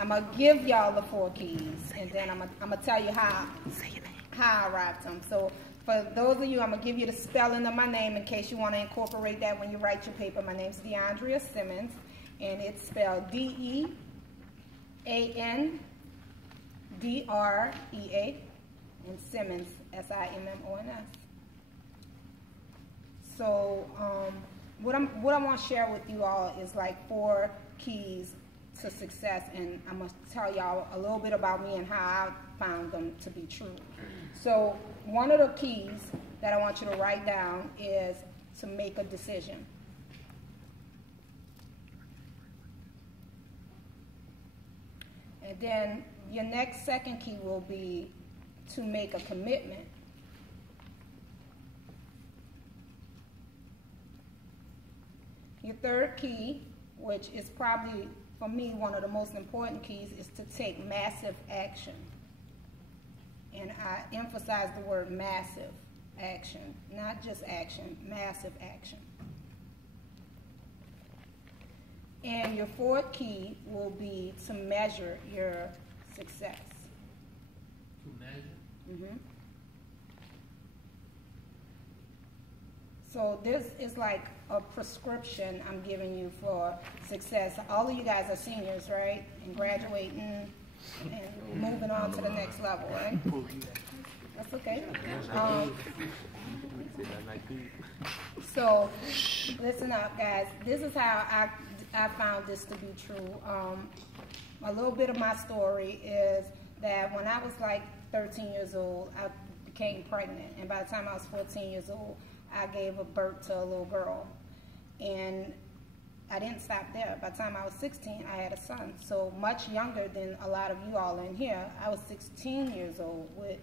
I'm going to give y'all the 4 keys, and then I'm going to tell you how I arrived to them. So for those of you, I'm going to give you the spelling of my name in case you want to incorporate that when you write your paper. My name's Deandrea Simmons, and it's spelled D-E-A-N-D-R-E-A, and Simmons, S-I-M-M-O-N-S. So what I want to share with you all is like 4 keys to success, and I'm going to tell y'all a little bit about me and how I found them to be true. So one of the keys that I want you to write down is to make a decision. And then your next second key will be to make a commitment. Your third key, which is probably, for me, one of the most important keys, is to take massive action. And I emphasize the word massive action, not just action, massive action. And your fourth key will be to measure your success. To measure? Mm-hmm. So this is like a prescription I'm giving you for success. All of you guys are seniors, right? And graduating and moving on to the next level, right? That's okay. So listen up, guys. This is how I found this to be true. A little bit of my story is that when I was like 13 years old, I became pregnant. And by the time I was 14 years old, I gave birth to a little girl. And I didn't stop there. By the time I was 16, I had a son. So much younger than a lot of you all in here. I was 16 years old with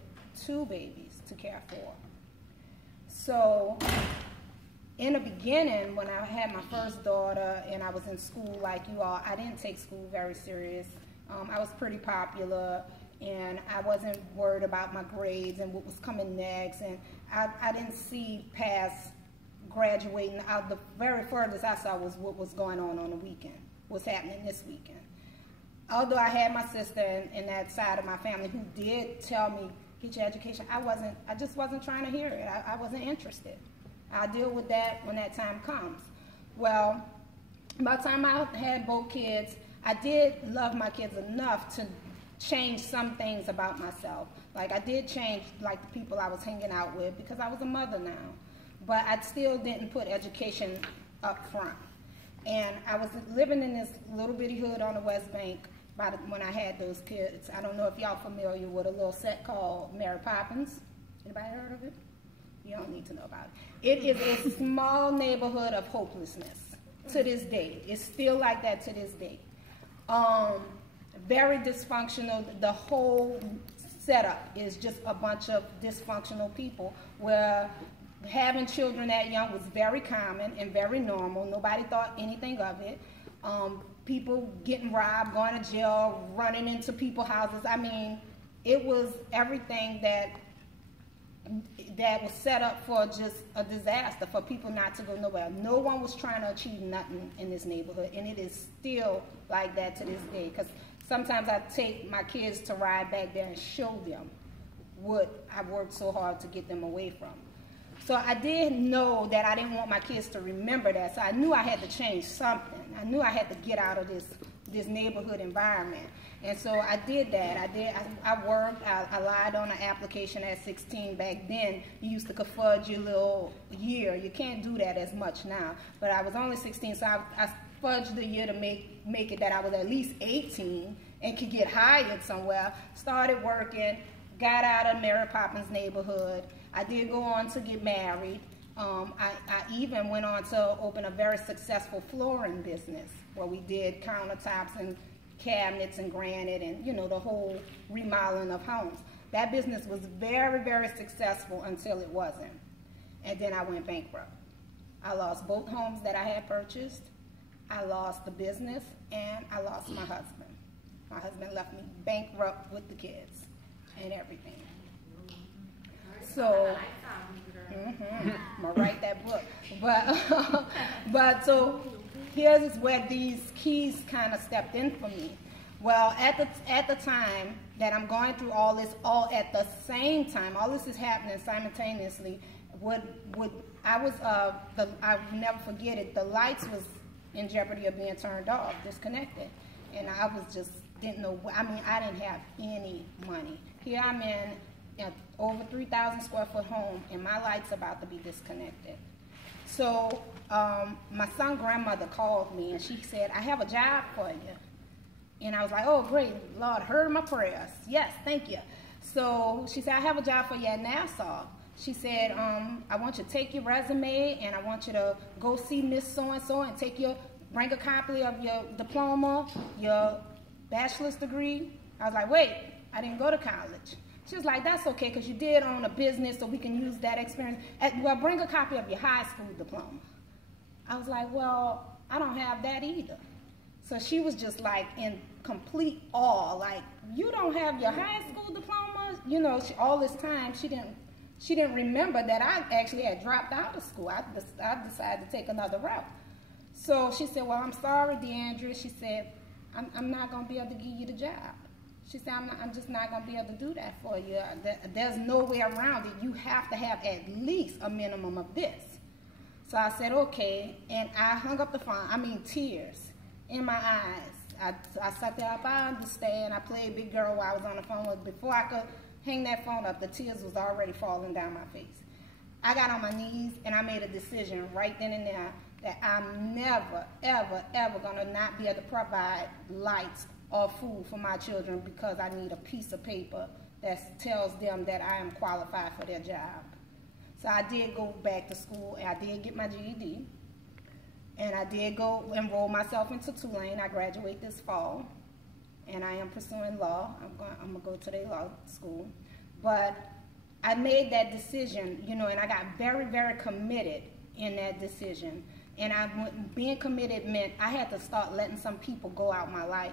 2 babies to care for. So in the beginning, when I had my first daughter and I was in school like you all, I didn't take school very serious. I was pretty popular, and I wasn't worried about my grades and what was coming next. And I didn't see past graduating. Out the very furthest I saw was what was going on the weekend, what's happening this weekend. Although I had my sister in that side of my family who did tell me, get your education, I just wasn't trying to hear it. I wasn't interested. I'll deal with that when that time comes. Well, by the time I had both kids, I did love my kids enough to change some things about myself. Like I did change like the people I was hanging out with because I was a mother now. But I still didn't put education up front. And I was living in this little bitty hood on the West Bank when I had those kids. I don't know if y'all familiar with a little set called Mary Poppins. Anybody heard of it? You don't need to know about it. It is a small neighborhood of hopelessness to this day. It's still like that to this day. Very dysfunctional. The whole setup is just a bunch of dysfunctional people where having children that young was very common and very normal. Nobody thought anything of it. People getting robbed, going to jail, running into people's houses. I mean, it was everything that was set up for just a disaster, for people not to go nowhere. No one was trying to achieve nothing in this neighborhood, and it is still like that to this day. Because sometimes I take my kids to ride back there and show them what I worked so hard to get them away from. So I did know that I didn't want my kids to remember that, so I knew I had to change something. I knew I had to get out of this neighborhood environment. And so I did that. I worked, I lied on an application at 16. Back then, you used to fudge your little year. You can't do that as much now. But I was only 16, so I fudged the year to make it that I was at least 18 and could get hired somewhere. Started working, got out of Mary Poppins neighborhood. I did go on to get married. I even went on to open a very successful flooring business where we did countertops and cabinets and granite and, you know, the whole remodeling of homes. That business was very, very successful until it wasn't. And then I went bankrupt. I lost both homes that I had purchased. I lost the business, and I lost my husband. My husband left me bankrupt with the kids and everything. So, I'm gonna write that book. But so here's where these keys kind of stepped in for me. Well, at the time that I'm going through all this, all at the same time, all this is happening simultaneously. I'll never forget it. The lights was in jeopardy of being turned off, disconnected, and I was just didn't know. I mean, I didn't have any money. Here I'm in an over 3,000 square foot home, and my light's about to be disconnected. So my son's grandmother called me, and she said, "I have a job for you." And I was like, "Oh, great, Lord, heard my prayers. Yes, thank you." So she said, "I have a job for you at Nassau." She said, "I want you to take your resume, and I want you to go see Miss So-and-so and bring a copy of your diploma, your bachelor's degree." I was like, "Wait, I didn't go to college." She was like, "That's okay, because you did own a business, so we can use that experience. Well, bring a copy of your high school diploma." I was like, "Well, I don't have that either." So she was just like in complete awe, like, "You don't have your high school diploma?" You know, all this time she didn't remember that I actually had dropped out of school. I decided to take another route. So she said, "Well, I'm sorry, Deandrea." She said, I'm not going to be able to give you the job." She said, I'm just not going to be able to do that for you. There's no way around it. You have to have at least a minimum of this." So I said, "Okay," and I hung up the phone. I mean, tears in my eyes. I sat there, "I understand." I played big girl while I was on the phone. Before I could hang that phone up, the tears was already falling down my face. I got on my knees, and I made a decision right then and there that I'm never, ever, ever going to not be able to provide lights or food for my children because I need a piece of paper that tells them that I am qualified for their job. So I did go back to school, and I did get my GED, and I did go enroll myself into Tulane. I graduate this fall, and I am pursuing law. I'm going to go to the law school. But I made that decision, you know, and I got very, very committed in that decision. And being committed meant I had to start letting some people go out my life.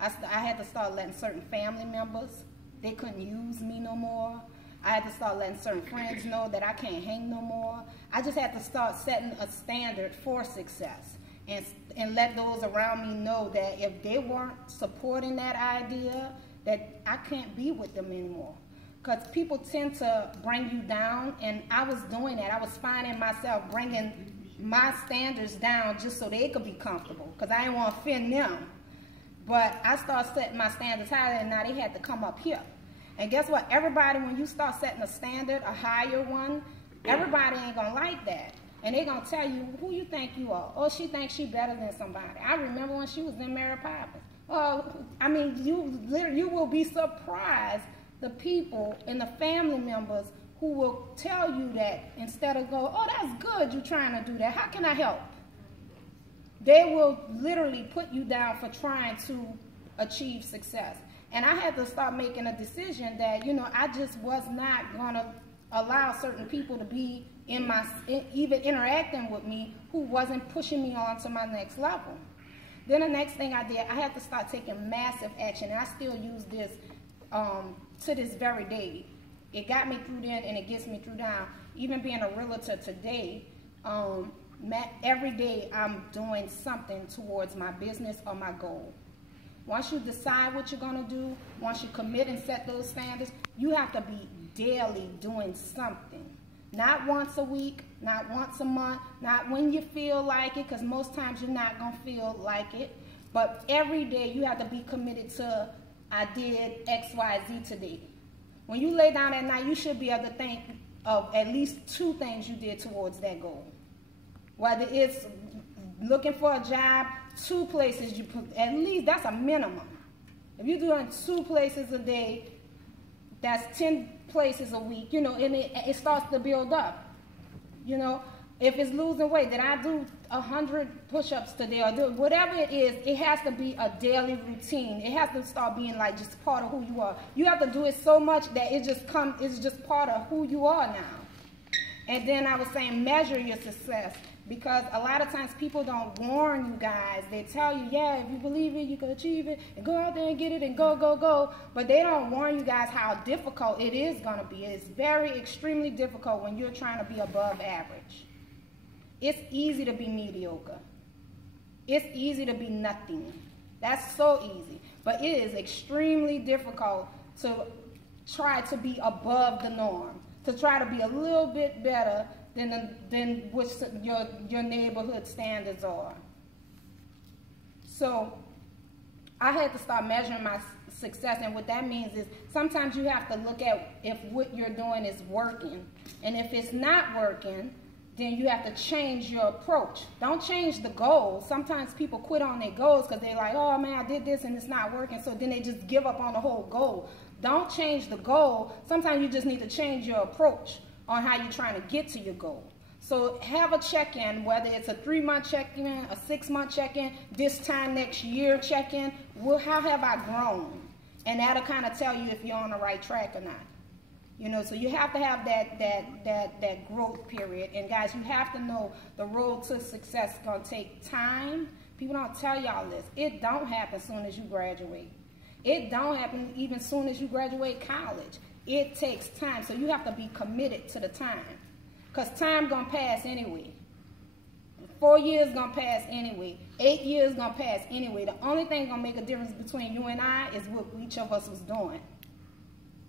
I had to start letting certain family members, they couldn't use me no more. I had to start letting certain friends know that I can't hang no more. I just had to start setting a standard for success and let those around me know that if they weren't supporting that idea, that I can't be with them anymore. Because people tend to bring you down, and I was doing that. I was finding myself bringing my standards down just so they could be comfortable, because I didn't want to offend them. But I started setting my standards higher, and now they had to come up here. And guess what? Everybody, when you start setting a standard, a higher one, everybody ain't going to like that. And they're going to tell you who you think you are. Oh, she thinks she's better than somebody. I remember when she was in Mary Poppins. Well, I mean, you will be surprised the people and the family members who will tell you that instead of go, "Oh, that's good you're trying to do that. How can I help?" They will literally put you down for trying to achieve success. And I had to start making a decision that, you know, I just was not going to allow certain people to be even interacting with me who wasn't pushing me on to my next level. Then the next thing I did, I had to start taking massive action, and I still use this to this very day. It got me through then, and it gets me through now. Even being a realtor today, every day I'm doing something towards my business or my goal. Once you decide what you're going to do, once you commit and set those standards, you have to be daily doing something. Not once a week, not once a month, not when you feel like it, because most times you're not going to feel like it. But every day you have to be committed to, I did X, Y, Z today. When you lay down at night, you should be able to think of at least 2 things you did towards that goal. Whether it's looking for a job, 2 places you put, at least that's a minimum. If you're doing 2 places a day, that's 10 places a week, you know, and it starts to build up. You know, if it's losing weight, did I do 100 push-ups today, or whatever it is, it has to be a daily routine. It has to start being like just part of who you are. You have to do it so much that it's just part of who you are now. And then I was saying measure your success, because a lot of times people don't warn you guys. They tell you, yeah, if you believe it, you can achieve it, and go out there and get it, and go, go, go. But they don't warn you guys how difficult it is going to be. It's very, extremely difficult when you're trying to be above average. It's easy to be mediocre. It's easy to be nothing. That's so easy. But it is extremely difficult to try to be above the norm, to try to be a little bit better than what your neighborhood standards are. So I had to start measuring my success, and what that means is sometimes you have to look at if what you're doing is working, and if it's not working, then you have to change your approach. Don't change the goal. Sometimes people quit on their goals because they're like, oh man, I did this and it's not working, so then they just give up on the whole goal. Don't change the goal. Sometimes you just need to change your approach on how you're trying to get to your goal. So have a check-in, whether it's a 3-month check-in, a 6-month check-in, this time next year check-in. Well, how have I grown? And that'll kind of tell you if you're on the right track or not. You know, so you have to have that growth period. And guys, you have to know the road to success is going to take time. People don't tell y'all this. It don't happen as soon as you graduate. It don't happen even soon as you graduate college. It takes time. So you have to be committed to the time. Because time going to pass anyway. 4 years going to pass anyway. 8 years going to pass anyway. The only thing going to make a difference between you and I is what each of us was doing.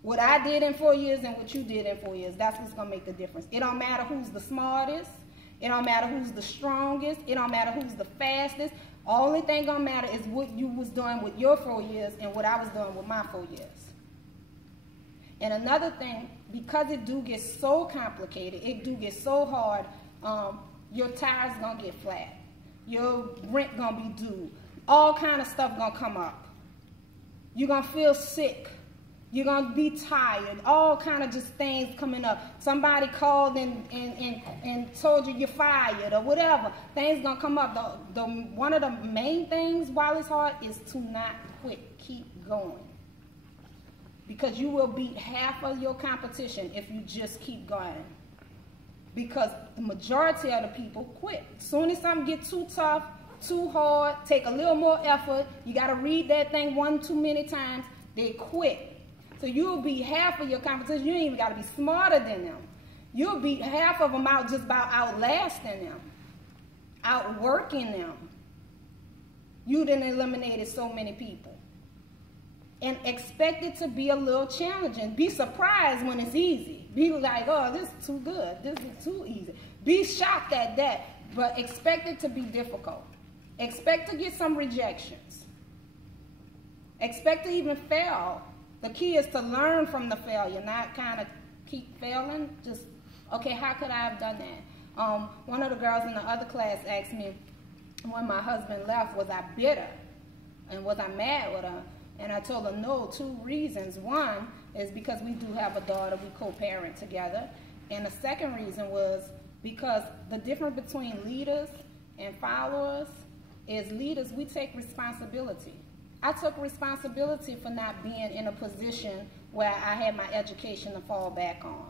What I did in 4 years and what you did in 4 years, that's what's going to make the difference. It don't matter who's the smartest. It don't matter who's the strongest. It don't matter who's the fastest. Only thing going to matter is what you was doing with your 4 years and what I was doing with my 4 years. And another thing, because it do get so complicated, it do get so hard, your tires going to get flat. Your rent going to be due. All kind of stuff going to come up. You're going to feel sick. You're going to be tired. All kind of just things coming up. Somebody called and told you you're fired or whatever. Things going to come up. One of the main things while it's hard is to not quit. Keep going. Because you will beat half of your competition if you just keep going. Because the majority of the people quit. As soon as something gets too tough, too hard, take a little more effort, you got to read that thing one too many times, they quit. So you'll beat half of your competition. You ain't even got to be smarter than them. You'll beat half of them out just by outlasting them, outworking them. You done eliminated so many people. And expect it to be a little challenging. Be surprised when it's easy. Be like, oh, this is too good. This is too easy. Be shocked at that, but expect it to be difficult. Expect to get some rejections. Expect to even fail. The key is to learn from the failure, not kind of keep failing. Just, okay, how could I have done that? One of the girls in the other class asked me, when my husband left, was I bitter? And was I mad with her? And I told her no, 2 reasons. One is because we do have a daughter, we co-parent together. And the second reason was because the difference between leaders and followers is leaders, we take responsibility. I took responsibility for not being in a position where I had my education to fall back on.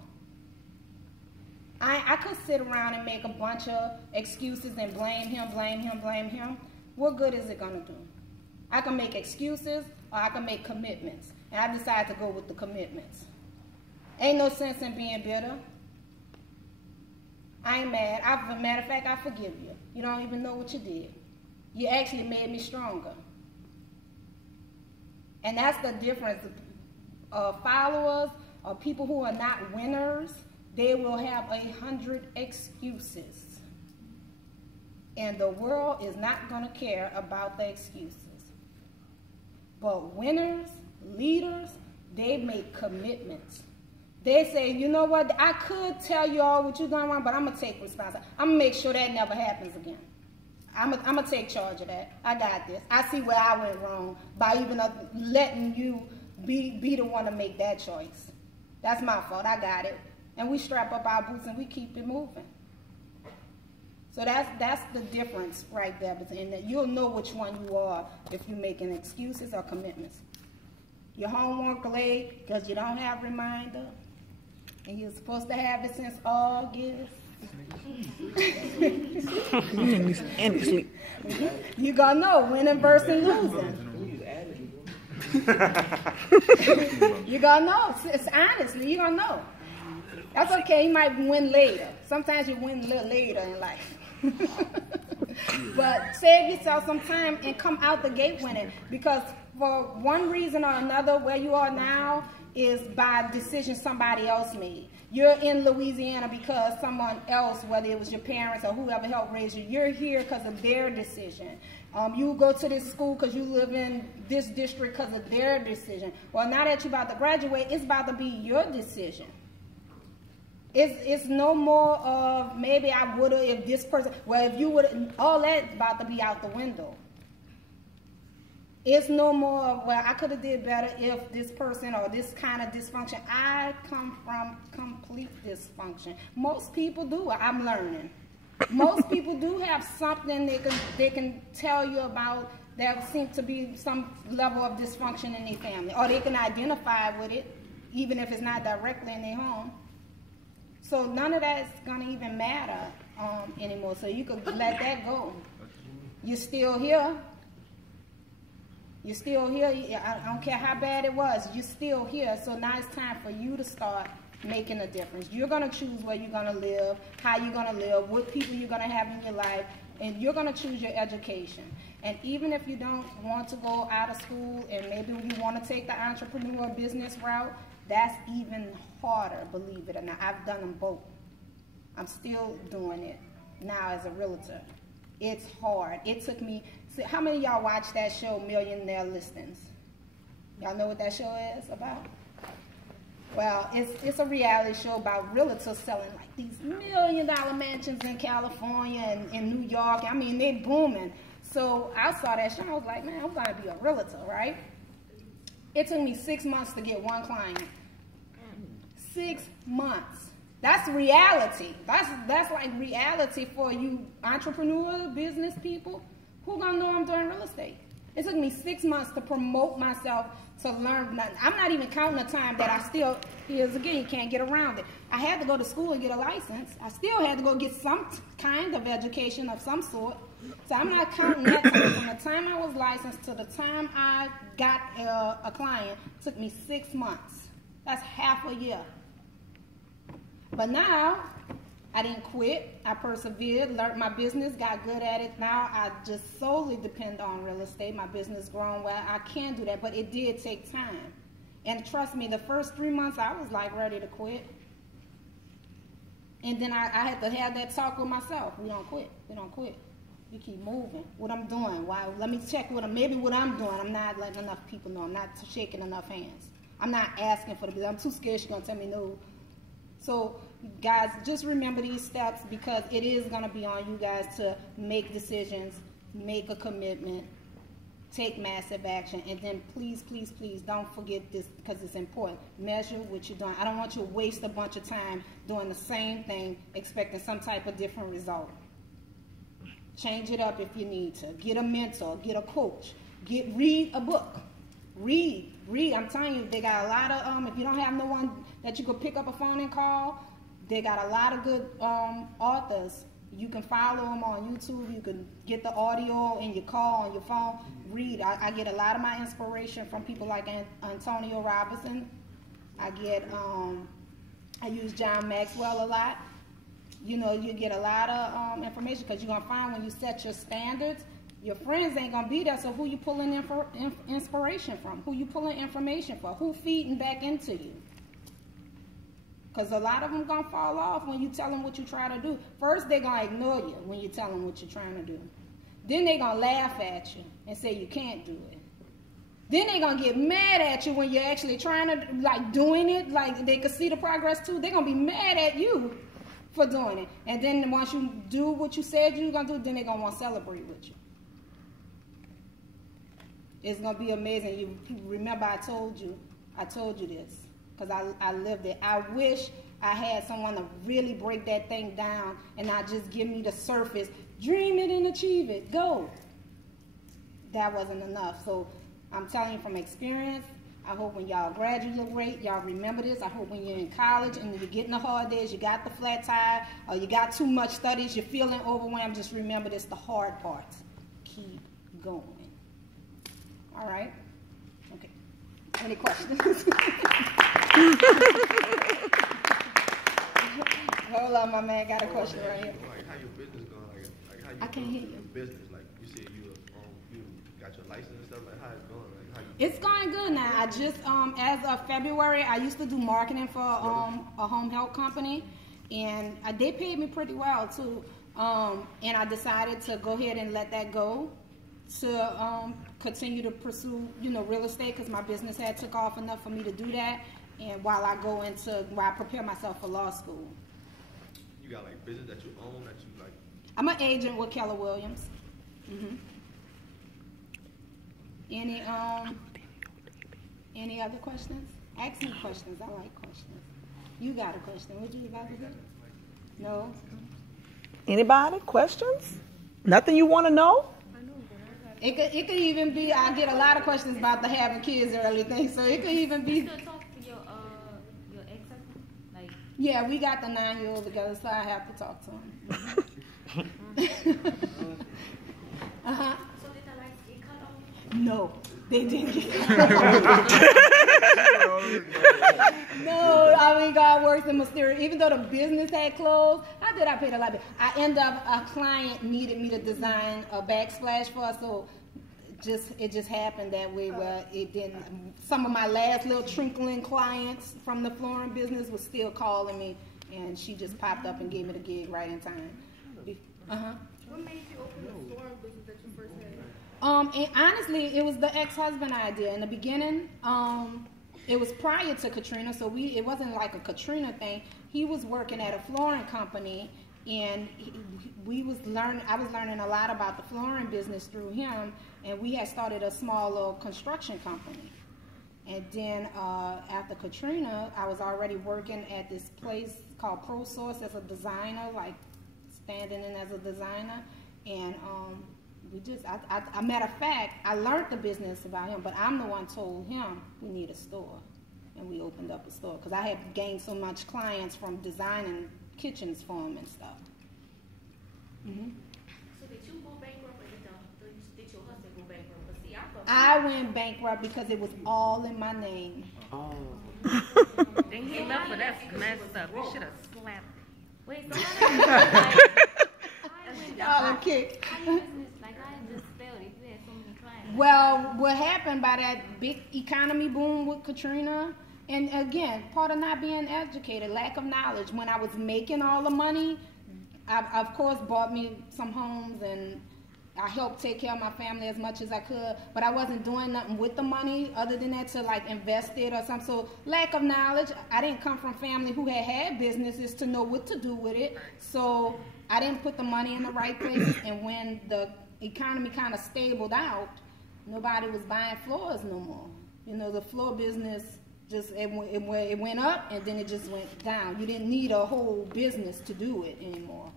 I could sit around and make a bunch of excuses and blame him, blame him, blame him. What good is it going to do? I can make excuses or I can make commitments. And I decided to go with the commitments. Ain't no sense in being bitter. I ain't mad. Matter of fact, I forgive you. You don't even know what you did. You actually made me stronger. And that's the difference. Followers or people who are not winners, they will have 100 excuses. And the world is not going to care about the excuses. But winners, leaders, they make commitments. They say, you know what, I could tell you all what you're doing wrong, but I'm going to take responsibility. I'm going to make sure that never happens again. I'm going to take charge of that. I got this. I see where I went wrong by even letting you be the one to make that choice. That's my fault. I got it. And we strap up our boots and we keep it moving. So that's the difference right there. And that you'll know which one you are if you're making excuses or commitments. Your homework late because you don't have reminder. And you're supposed to have it since August. You gonna know winning versus losing. You gonna know. It's honestly, you gonna know. That's okay. You might win later. Sometimes you win a little later in life. But save yourself some time and come out the gate winning. Because for one reason or another, where you are now is by decision somebody else made. You're in Louisiana because someone else, whether it was your parents or whoever helped raise you, you're here because of their decision. You go to this school because you live in this district because of their decision. Well, now that you're about to graduate, it's about to be your decision. It's no more of maybe I would have if this person, well, if you would, all that's about to be out the window. It's no more of, well, I could have did better if this person or this kind of dysfunction. I come from complete dysfunction. Most people do. I'm learning. Most people do have something they can tell you about that seems to be some level of dysfunction in their family, or they can identify with it, even if it's not directly in their home. So none of that's gonna even matter anymore. So you could let that go. You're still here. You're still here. I don't care how bad it was. You're still here. So now it's time for you to start making a difference. You're going to choose where you're going to live, how you're going to live, what people you're going to have in your life, and you're going to choose your education. And even if you don't want to go out of school and maybe you want to take the entrepreneur business route, that's even harder, believe it or not. I've done them both. I'm still doing it now as a realtor. It's hard. It took me, how many of y'all watch that show, Millionaire Listings? Y'all know what that show is about? Well, it's a reality show about realtors selling like these $1 million mansions in California and in New York. I mean, they're booming. So I saw that show. I was like, man, I'm going to be a realtor, right? It took me 6 months to get one client. 6 months. That's reality. That's like reality for you entrepreneurs, business people. Who gonna know I'm doing real estate? It took me 6 months to promote myself, to learn. I'm not even counting the time that I still, here's again, you can't get around it. I had to go to school and get a license. I still had to go get some kind of education of some sort. So I'm not counting that time. From the time I was licensed to the time I got a client, it took me 6 months. That's half a year. But now, I didn't quit. I persevered, learned my business, got good at it. Now I just solely depend on real estate. My business growing well. I can do that, but it did take time. And trust me, the first 3 months, I was like ready to quit. And then I had to have that talk with myself. We don't quit. We don't quit. We keep moving. What I'm doing. Why? Let me check maybe what I'm doing. I'm not letting enough people know. I'm not shaking enough hands. I'm not asking for the business. I'm too scared she's going to tell me no. So, guys, just remember these steps, because it is going to be on you guys to make decisions, make a commitment, take massive action, and then please, please, please don't forget this, because it's important. Measure what you're doing. I don't want you to waste a bunch of time doing the same thing, expecting some type of different result. Change it up if you need to. Get a mentor, get a coach, read a book. Read. I'm telling you, they got a lot of, if you don't have no one that you could pick up a phone and call, they got a lot of good authors. You can follow them on YouTube. You can get the audio in your car, on your phone. Read. I get a lot of my inspiration from people like Antonio Robinson. I use John Maxwell a lot. You know, you get a lot of information, because you're going to find when you set your standards, your friends ain't going to be there, so who you pulling inspiration from? Who you pulling information from? Who feeding back into you? Because a lot of them going to fall off when you tell them what you try to do. First, they're going to ignore you when you tell them what you're trying to do. Then they're going to laugh at you and say you can't do it. Then they're going to get mad at you when you're actually trying to, like, doing it, like they could see the progress too. They're going to be mad at you for doing it. And then once you do what you said you were going to do, then they're going to want to celebrate with you. It's going to be amazing. You remember I told you this, because I lived it. I wish I had someone to really break that thing down and not just give me the surface. Dream it and achieve it. Go. That wasn't enough. So I'm telling you from experience, I hope when y'all graduate, y'all remember this. I hope when you're in college and you're getting the hard days, you got the flat tire, or you got too much studies, you're feeling overwhelmed, just remember this, the hard parts. Keep going. All right? Okay. Any questions? Hold on, my man. Got a question right here. Like, how your business going? Like how you I can't hear you. Business, like you said, you got your license and stuff. Like, how it's going? Like, It's going good now. I just, as of February, I used to do marketing for a home health company, and they paid me pretty well too. And I decided to go ahead and let that go to continue to pursue, real estate, because my business had took off enough for me to do that. And while I prepare myself for law school. You got like business that you own that you like? I'm an agent with Keller Williams. Any other questions? Ask me questions. I like questions. You got a question? What you about to say? No. Anybody? Questions? Nothing you want to know? It could even be. I get a lot of questions about the having kids early thing. So it could even be. You still talk to your ex-husband? Like. Yeah, we got the 9-year-old together, so I have to talk to him. So did the lights get cut off? No, they didn't get cut off. No, I mean, God works in mysterious. Even though the business had closed, I paid a lot. I ended up, a client needed me to design a backsplash for her, so it just happened that way where it didn't. Some of my last little trickling clients from the flooring business was still calling me, and she just popped up and gave me the gig right in time. What made you open the flooring business that you first had? And honestly, it was the ex-husband idea. In the beginning, it was prior to Katrina, so it wasn't like a Katrina thing. He was working at a flooring company, and I was learning a lot about the flooring business through him, and we had started a small little construction company. And then after Katrina, I was already working at this place called ProSource as a designer, like standing in as a designer, and a matter of fact, I learned the business about him, but I'm the one told him we need a store, and we opened up a store because I had gained so much clients from designing kitchens for him and stuff. So did you go bankrupt, or did your husband go bankrupt? But see, I went bankrupt because it was all in my name. Oh. Then he left for that messed up. You should have slapped it. Wait, so Okay. how your business, like I just failed if you had so many clients? Well, what happened by that big economy boom with Katrina, and again, part of not being educated, lack of knowledge. When I was making all the money, I of course bought me some homes, and I helped take care of my family as much as I could, but I wasn't doing nothing with the money other than that to like invest it or something. So lack of knowledge. I didn't come from family who had businesses to know what to do with it. So I didn't put the money in the right places, and when the economy kind of stabled out, nobody was buying floors no more. The floor business just it went up, and then it just went down. You didn't need a whole business to do it anymore.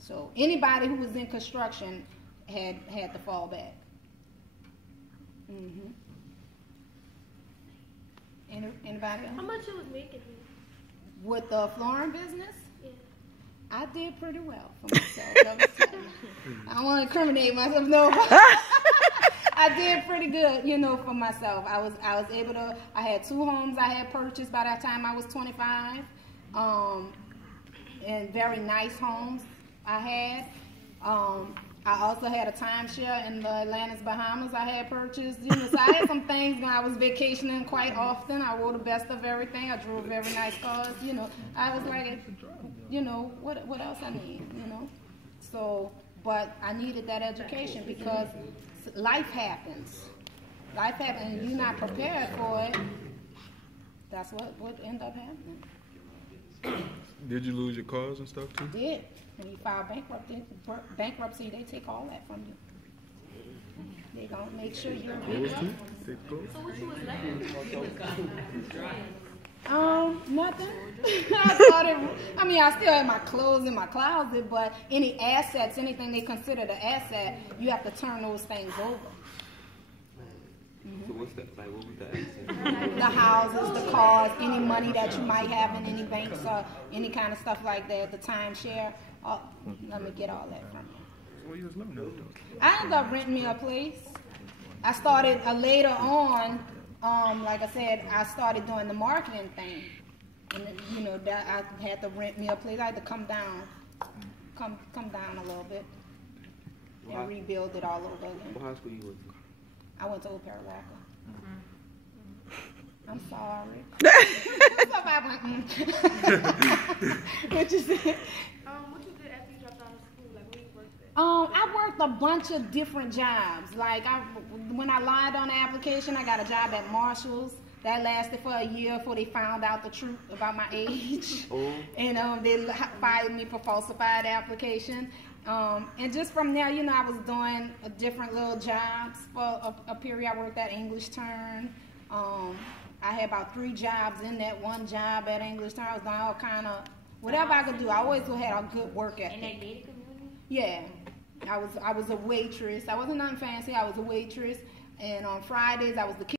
So anybody who was in construction had to fall back. Anybody else? How much you was making? With the flooring business? Yeah. I did pretty well for myself. I don't want to incriminate myself, no. I did pretty good, for myself. I was able to. I had 2 homes I had purchased by that time I was 25, and very nice homes I had. I also had a timeshare in the Atlantis, Bahamas I had purchased. So I had some things when I was vacationing quite often. I wore the best of everything. I drove very nice cars. I was like, what else I need, So, but I needed that education because life happens. Life happens, and you're not prepared for it. That's what ended up happening. Did you lose your cars and stuff too? I did. When you file bankruptcy, they take all that from you. They don't make sure you're bankrupt. So what you was left with? Nothing. I still have my clothes in my closet, but any assets, anything they consider the asset, you have to turn those things over. So what's that? Like, what was the asset? The houses, the cars, any money that you might have in any banks or any kind of stuff like that, the timeshare. Let me get all that from you. What you was living at? I ended up renting me a place. I started later on, like I said, I started doing the marketing thing. And that I had to rent me a place. I had to come down a little bit and rebuild it all over again. What high school you went to? I went to Old Parrot Walker. I'm sorry. What's up, I went, What you said? What you did after you dropped out of school? Like, where you worked at? I worked a bunch of different jobs. Like, when I lied on the application, I got a job at Marshall's. That lasted for a year before they found out the truth about my age. Oh. And they fired me for falsified application. And just from there, you know, I was doing different little jobs. For a period, I worked at English Turn. I had about 3 jobs in that one job at English Turn. I was doing all kind of, whatever I could do. I always had a good work ethic. In that gated community? Yeah. I was a waitress. I wasn't nothing fancy. I was a waitress. And on Fridays, I was the